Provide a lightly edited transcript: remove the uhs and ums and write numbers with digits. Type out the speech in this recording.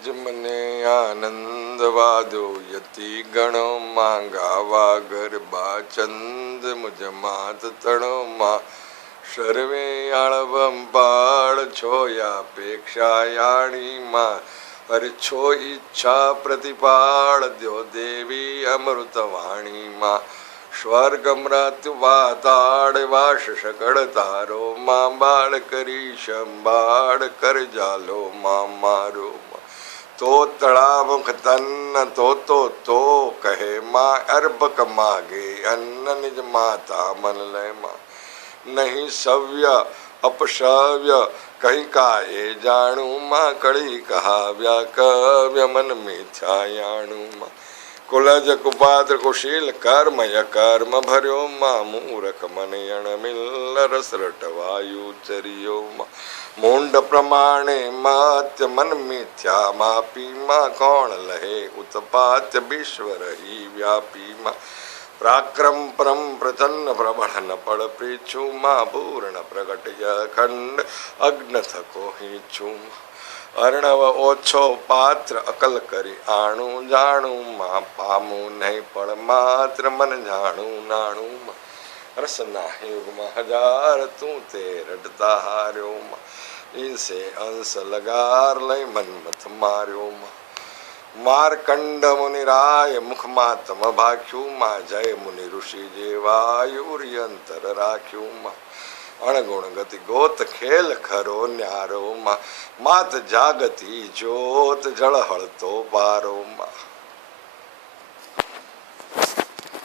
मुझ मने आनंद वादो यति गणो मां गावा गरबा चंद मुझ मात तणो मां सर्वे आळवम पाळ छोयापेक्षायाणी मां हरि छो इच्छा प्रतिपाळ द्यो देवी अमृतवाणी मां स्वर्ग मृत्यु वाताड़ वाश सकड़ तारो मां बाळ करी संभाળ कर जालो मां मारो तो तड़ा मुख तन्न तो कहे माँ अर्बक मागे अन्न निज माता मन ले माँ नहीं सव्य अपसव्य कहीं काये जानू माँ कड़ी कहाव्या कव्य मन मिथ्यायाणु माँ कुलज कुपात्र कुशील कर्म य कर्म भर्यो माँ मूरख मन यण मिल रस रटवायु चरियो माँ मूंड प्रमाणे मात्य मन मिथ्या मापी माँ कौन लहे उत्पात्य विश्वर ही व्यापी माँ पराक्रम परम प्रचन्न प्रबढ़ न पड़ पीछू माँ पूर्ण प्रगट खंड अग्न थको ही छू अर्णव ओछो पात्र अकल करी आणु जाणु माँ पामू नहीं पड़ मात्र मन जाणु नाणु माँ रसना युग में हजार तू ते रटता हार्यो माँ इनसे अंश लगार लय मन मत मार्यो माँ मारकंड मुनिराय मुख मातम भाख्यू माँ जय मुनि ऋषि जेवायुर्यंतर राख्यू माँ अणगुण गति गोत खेल खरो न्यारो माँ मात जागती जोत जड़ हड़तो पारो माँ।